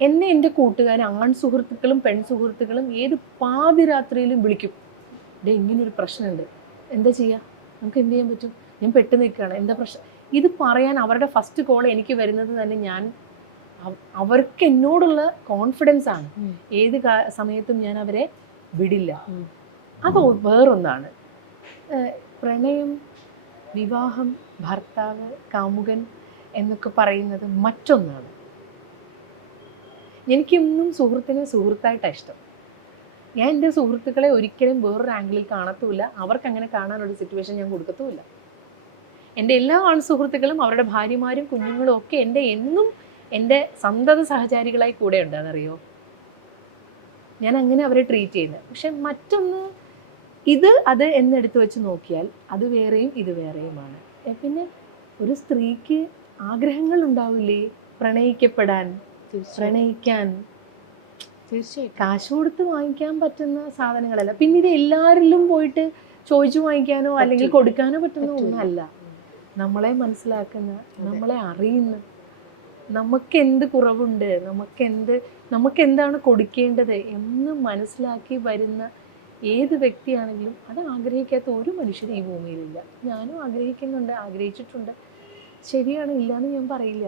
എന്നെ എൻ്റെ കൂട്ടുകാർ, ആൺ സുഹൃത്തുക്കളും പെൺ സുഹൃത്തുക്കളും ഏത് പാതിരാത്രിയിലും വിളിക്കും. ഡേ ഇങ്ങനൊരു പ്രശ്നമുണ്ട്, എന്താ ചെയ്യുക, നമുക്ക് എന്ത് ചെയ്യാൻ പറ്റും, ഞാൻ പെട്ട് നിൽക്കുകയാണ്, എന്താ പ്രശ്നം. ഇത് പറയാൻ അവരുടെ ഫസ്റ്റ് കോൾ എനിക്ക് വരുന്നത് തന്നെ അവർക്ക് എന്നോടുള്ള കോൺഫിഡൻസ് ആണ്. ഏത് സമയത്തും ഞാൻ അവരെ വിടില്ല. അത് വേറൊന്നാണ്. പ്രണയം, വിവാഹം, ഭർത്താവ്, കാമുകൻ എന്നൊക്കെ പറയുന്നത് മറ്റൊന്നാണ്. എനിക്കിന്നും സുഹൃത്തിനെ സുഹൃത്തായിട്ടാണ് ഇഷ്ടം. ഞാൻ എൻ്റെ സുഹൃത്തുക്കളെ ഒരിക്കലും വേറൊരു ആംഗിളിൽ കാണത്തുമില്ല. അവർക്ക് അങ്ങനെ കാണാനൊരു സിറ്റുവേഷൻ ഞാൻ കൊടുക്കത്തുമില്ല. എൻ്റെ എല്ലാ ആൺ സുഹൃത്തുക്കളും അവരുടെ ഭാര്യമാരും കുഞ്ഞുങ്ങളും ഒക്കെ എന്നും എൻ്റെ സന്തത സഹചാരികളായി കൂടെ ഉണ്ട്. അതറിയോ, ഞാൻ അങ്ങനെ അവരെ ട്രീറ്റ് ചെയ്യുന്നത്. പക്ഷെ മറ്റൊന്ന്, അത് എന്നെടുത്ത് വെച്ച് നോക്കിയാൽ അത് വേറെയും ഇത് വേറെയുമാണ്. പിന്നെ ഒരു സ്ത്രീക്ക് ആഗ്രഹങ്ങൾ ഉണ്ടാവില്ലേ, പ്രണയിക്കപ്പെടാൻ, പ്രണയിക്കാൻ. തീർച്ചയായും കാശ് കൊടുത്ത് വാങ്ങിക്കാൻ പറ്റുന്ന സാധനങ്ങളല്ല. പിന്നെ ഇത് എല്ലാവരിലും പോയിട്ട് ചോദിച്ചു വാങ്ങിക്കാനോ അല്ലെങ്കിൽ കൊടുക്കാനോ പറ്റുന്ന ഒന്നല്ല. നമ്മളെ മനസ്സിലാക്കുന്ന, നമ്മളെ അറിയുന്ന, നമുക്ക് എന്ത് കുറവുണ്ട്, നമുക്ക് എന്താണ് കൊടുക്കേണ്ടത് എന്ന് മനസ്സിലാക്കി വരുന്ന ഏത് വ്യക്തിയാണെങ്കിലും അത് ആഗ്രഹിക്കാത്ത ഒരു മനുഷ്യരും ഈ ഭൂമിയിലില്ല. ഞാനും ആഗ്രഹിക്കുന്നുണ്ട്, ആഗ്രഹിച്ചിട്ടുണ്ട്. ശരിയാണ്, ഇല്ലയെന്ന് ഞാൻ പറയില്ല.